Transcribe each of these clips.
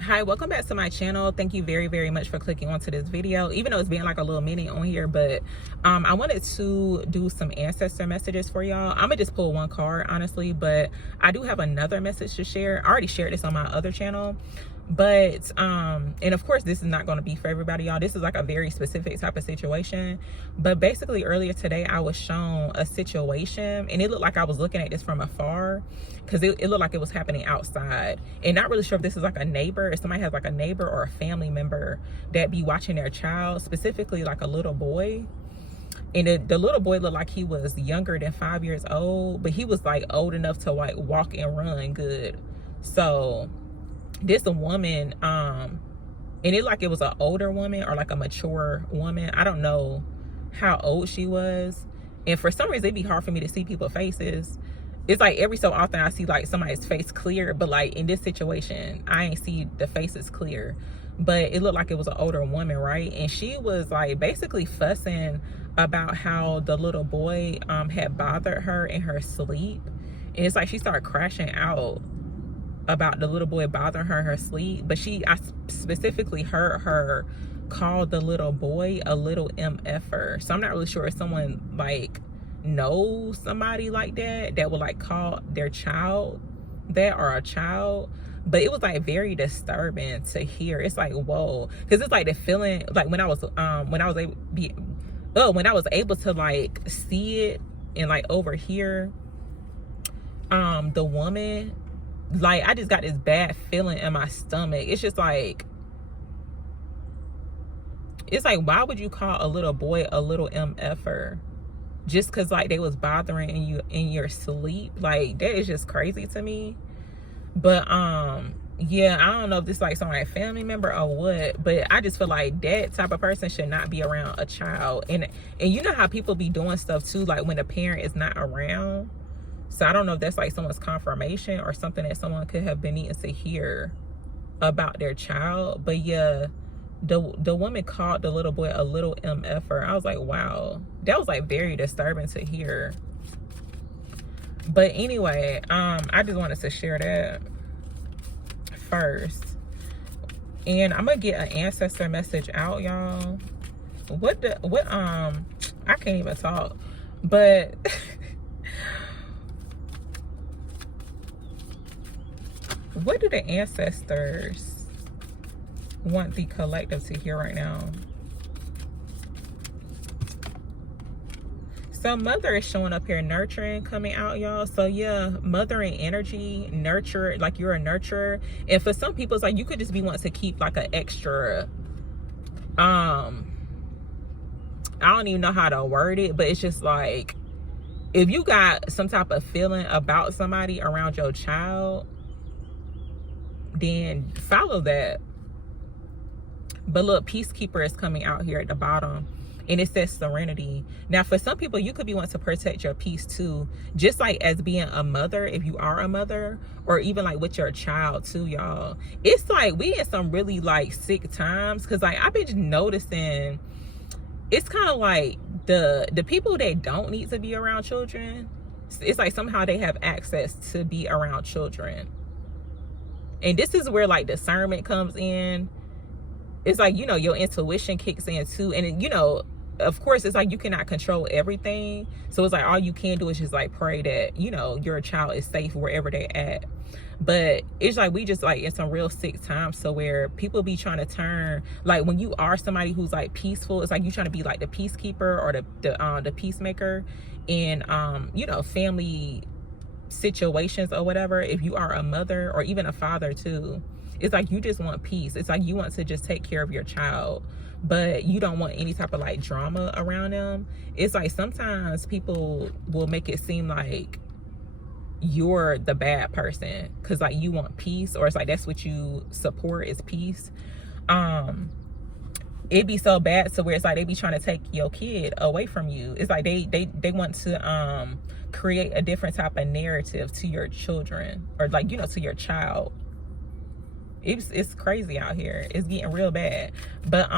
Hi, welcome back to my channel. Thank you very much for clicking onto this video, even though it's been like a little minute on here. But I wanted to do some ancestor messages for y'all. I'm gonna just pull one card, honestly, but I do have another message to share. I already shared this on my other channel, but and of course this is not going to be for everybody, y'all. This is like a very specific type of situation. But basically earlier today I was shown a situation, and it looked like I was looking at this from afar, because it looked like it was happening outside. And not really sure if this is like a neighbor, if somebody has like a neighbor or a family member that be watching their child, specifically like a little boy. And the little boy looked like he was younger than 5 years old, but he was like old enough to like walk and run good. So this a woman, and it like it was an older woman or like a mature woman. I don't know how old she was. And for some reason it'd be hard for me to see people's faces. It's like every so often I see like somebody's face clear, but like in this situation I ain't see the faces clear. But it looked like it was an older woman, right? And she was like basically fussing about how the little boy had bothered her in her sleep. And it's like she started crashing out about the little boy bothering her in her sleep. But I specifically heard her call the little boy a little MFer. So I'm not really sure if someone like knows somebody like that would like call their child that, or a child. But it was like very disturbing to hear. It's like, whoa, because it's like the feeling like when I was able to like see it and like overhear the woman, like I just got this bad feeling in my stomach. It's just like, it's like, why would you call a little boy a little MFer just because like they was bothering you in your sleep? Like that is just crazy to me. But yeah, I don't know if this is like some like family member or what, but I just feel like that type of person should not be around a child. And you know how people be doing stuff too, like when the parent is not around. So I don't know if that's like someone's confirmation or something that someone could have been needing to hear about their child. But yeah, the woman called the little boy a little MFer. I was like, wow, that was like very disturbing to hear. But anyway, I just wanted to share that first. And I'm gonna get an ancestor message out, y'all. I can't even talk, but what do the ancestors want the collective to hear right now? So mother is showing up here, nurturing coming out, y'all. So yeah, mothering energy, nurture, like you're a nurturer. And for some people, it's like you could just be wanting to keep like an extra, I don't even know how to word it, but it's just like, if you got some type of feeling about somebody around your child, then follow that. But look, peacekeeper is coming out here at the bottom, and it says serenity. Now for some people, you could be wanting to protect your peace too, just like as being a mother, if you are a mother, or even like with your child too, y'all. It's like we in some really like sick times, because like I've been noticing it's kind of like the people that don't need to be around children, it's like somehow they have access to be around children. And this is where like discernment comes in. It's like, you know, your intuition kicks in too. And you know, of course, it's like you cannot control everything. So it's like all you can do is just like pray that, you know, your child is safe wherever they're at. But it's like we just like in some real sick times, so where people be trying to turn, like when you are somebody who's like peaceful, it's like you trying to be like the peacekeeper or the peacemaker in you know, family situations or whatever. If you are a mother or even a father too, it's like you just want peace. It's like you want to just take care of your child, but you don't want any type of like drama around them. It's like sometimes people will make it seem like you're the bad person because like you want peace, or it's like that's what you support is peace. It'd be so bad to where it's like they be trying to take your kid away from you. It's like they want to create a different type of narrative to your children, or like, you know, to your child. It's crazy out here. It's getting real bad. But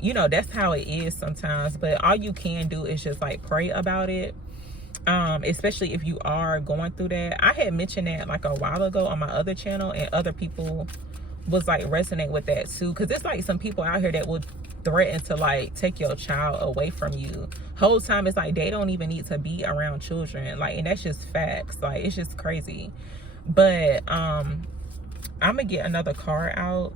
you know, that's how it is sometimes. But all you can do is just like pray about it, especially if you are going through that. I had mentioned that like a while ago on my other channel, and other people was like resonate with that too, because it's like some people out here that would threaten to like take your child away from you. Whole time it's like they don't even need to be around children, like, and that's just facts. Like, it's just crazy. But I'm gonna get another card out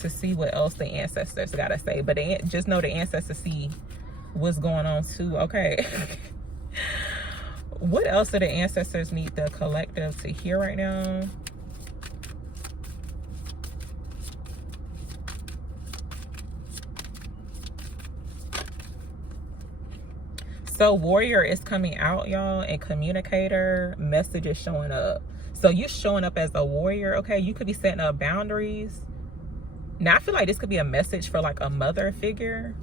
to see what else the ancestors gotta say. But they just know the ancestors see what's going on too. Okay. What else do the ancestors need the collective to hear right now? So warrior is coming out, y'all, and communicator, message is showing up. So you showing up as a warrior, okay? You could be setting up boundaries. Now I feel like this could be a message for like a mother figure.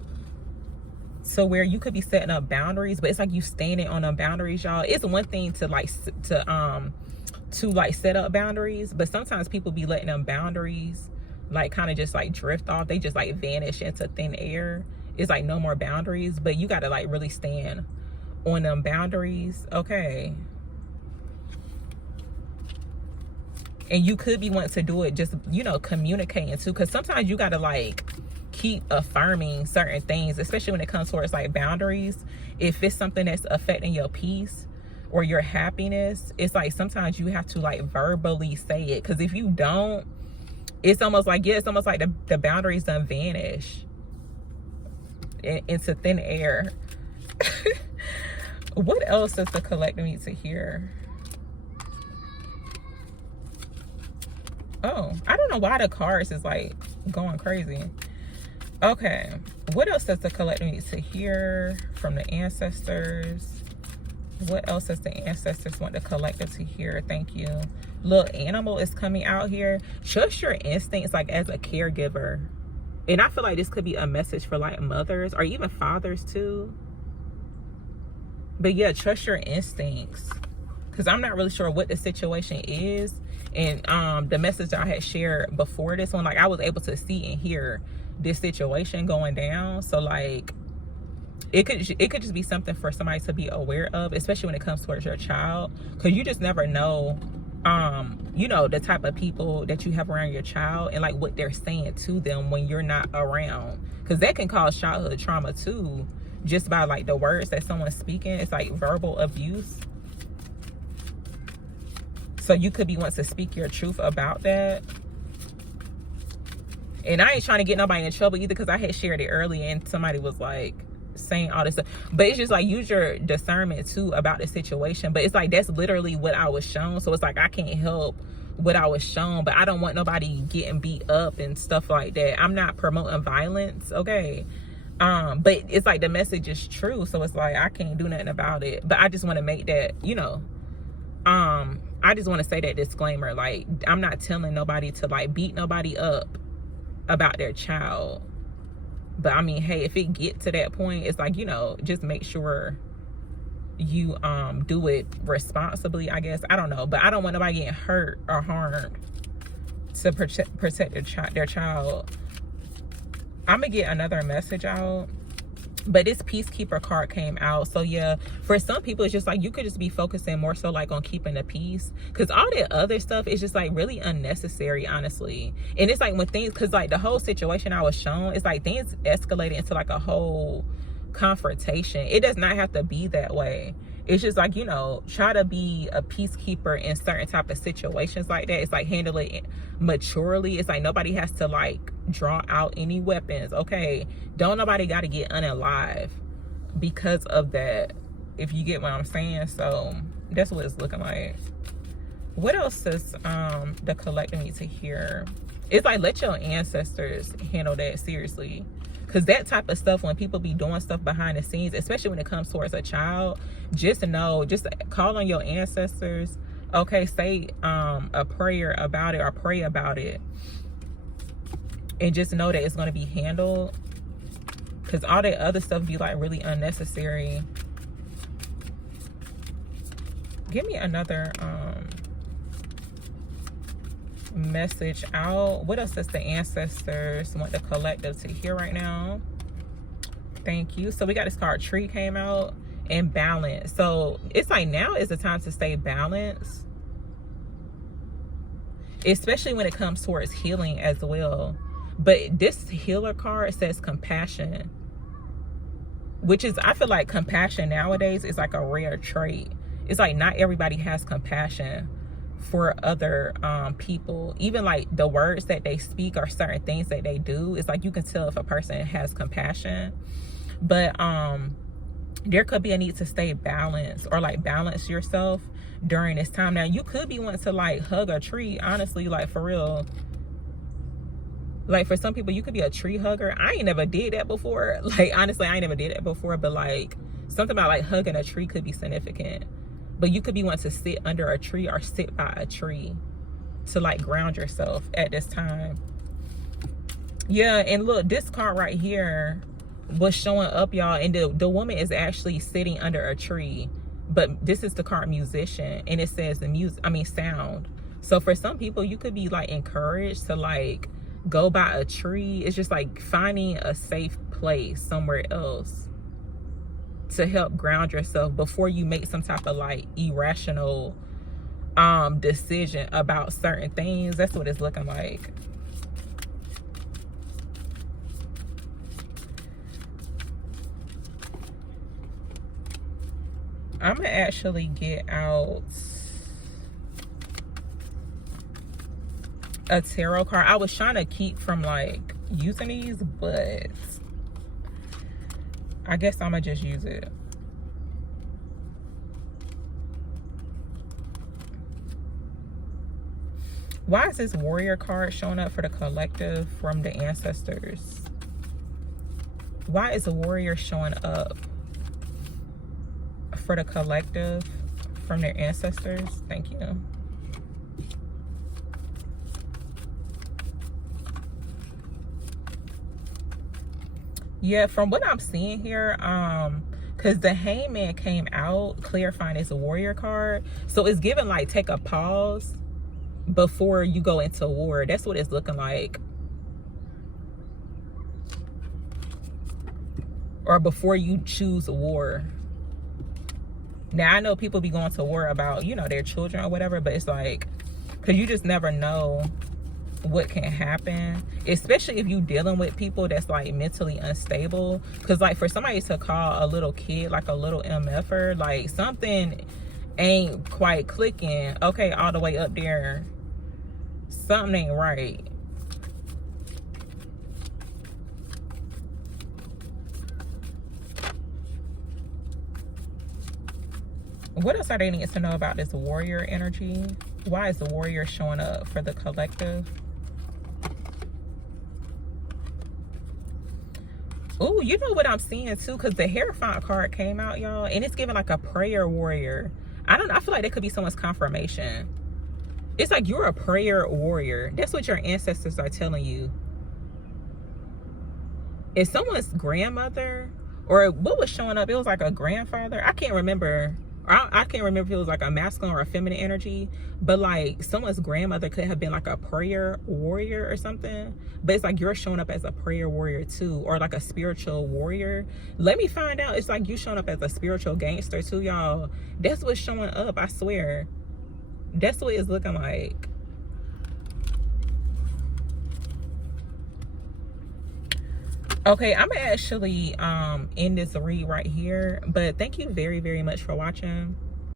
So where you could be setting up boundaries, but it's like you standing on them boundaries, y'all. It's one thing to like set up boundaries, but sometimes people be letting them boundaries like kind of just like drift off. They just like vanish into thin air. It's like no more boundaries, but you got to like really stand on them boundaries, okay? And you could be wanting to do it just, you know, communicating too, because sometimes you got to like keep affirming certain things, especially when it comes towards like boundaries. If it's something that's affecting your peace or your happiness, it's like sometimes you have to like verbally say it, because if you don't, it's almost like, yeah, it's almost like the boundaries done vanish into thin air. What else does the collective need to hear? Oh, I don't know why the cards is like going crazy. Okay, what else does the collective need to hear from the ancestors? What else does the ancestors want the collective to hear? Thank you. Little animal is coming out here. Trust your instincts, like as a caregiver. And I feel like this could be a message for like mothers or even fathers too. But yeah, trust your instincts, because I'm not really sure what the situation is. And the message that I had shared before this one, like I was able to see and hear this situation going down. So like it could just be something for somebody to be aware of, especially when it comes towards your child, because you just never know you know, the type of people that you have around your child and like what they're saying to them when you're not around, because that can cause childhood trauma too, just by like the words that someone's speaking. It's like verbal abuse. So you could be wanting to speak your truth about that. And I ain't trying to get nobody in trouble either, because I had shared it earlier and somebody was like saying all this stuff. But it's just like, use your discernment too about the situation. But it's like, that's literally what I was shown. So it's like, I can't help what I was shown, but I don't want nobody getting beat up and stuff like that. I'm not promoting violence, okay? But it's like the message is true. So it's like, I can't do nothing about it. But I just want to make that, you know, I just want to say that disclaimer. Like, I'm not telling nobody to like beat nobody up about their child. But I mean, hey, if it get to that point, it's like, you know, just make sure you do it responsibly, I guess. I don't know, but I don't want nobody getting hurt or harmed to protect their child. I'm gonna get another message out, but this peacekeeper card came out. So yeah, for some people it's just like you could just be focusing more so like on keeping the peace, because all that other stuff is just like really unnecessary, honestly. And it's like when things, because like the whole situation I was shown, it's like things escalated into like a whole confrontation. It does not have to be that way. It's just like, you know, try to be a peacekeeper in certain type of situations like that. It's like handle it maturely. It's like nobody has to like draw out any weapons, okay? Don't nobody got to get unalive because of that, if you get what I'm saying. So that's what it's looking like. What else does the collective need to hear? It's like, let your ancestors handle that seriously. Because that type of stuff, when people be doing stuff behind the scenes, especially when it comes towards a child, just know, just call on your ancestors, okay? Say a prayer about it or pray about it. And just know that it's going to be handled. Because all that other stuff be like really unnecessary. Give me another message out. What else does the ancestors want the collective to hear right now? Thank you. So we got this card, tree came out, and balance. So it's like now is the time to stay balanced. especially when it comes towards healing as well. But this healer card says compassion, which is, I feel like compassion nowadays is like a rare trait. It's like not everybody has compassion for other people. Even like the words that they speak or certain things that they do, it's like you can tell if a person has compassion. But there could be a need to stay balanced, or like balance yourself during this time. Now you could be wanting to like hug a tree, honestly, like for real. Like for some people, you could be a tree hugger. I ain't never did that before. Like honestly, I ain't never did that before, but like something about like hugging a tree could be significant. But you could be wanting to sit under a tree or sit by a tree to like ground yourself at this time. Yeah, and look, this card right here was showing up, y'all, and the woman is actually sitting under a tree. But this is the card musician, and it says the sound. So for some people, you could be like encouraged to like go by a tree. It's just like finding a safe place somewhere else to help ground yourself before you make some type of like irrational decision about certain things. That's what it's looking like. I'm gonna actually get out a tarot card. I was trying to keep from like using these, but I guess I'm gonna just use it. Why is this warrior card showing up for the collective from the ancestors? Why is the warrior showing up for the collective from their ancestors? Thank you. Yeah, from what I'm seeing here, because the hangman came out clarifying it's a warrior card, so it's given like take a pause before you go into war. That's what it's looking like, or before you choose a war. Now I know people be going to war about, you know, their children or whatever, but it's like, because you just never know what can happen, especially if you dealing with people that's like mentally unstable. Because like for somebody to call a little kid like a little MFer, like something ain't quite clicking. Okay, all the way up there, something ain't right. What else are they needing to know about this warrior energy? Why is the warrior showing up for the collective? Oh, you know what I'm seeing too, because the Hierophant card came out, y'all, and it's giving like a prayer warrior. I don't know, I feel like that could be someone's confirmation. It's like you're a prayer warrior. That's what your ancestors are telling you. It's someone's grandmother, or what was showing up, it was like a grandfather. I can't remember. I can't remember if it was like a masculine or a feminine energy, but like someone's grandmother could have been like a prayer warrior or something. But it's like you're showing up as a prayer warrior too, or like a spiritual warrior. Let me find out. It's like you showing up as a spiritual gangster too, y'all. That's what's showing up, I swear. That's what it's looking like. Okay, I'm gonna actually end this read right here, but thank you very, very much for watching.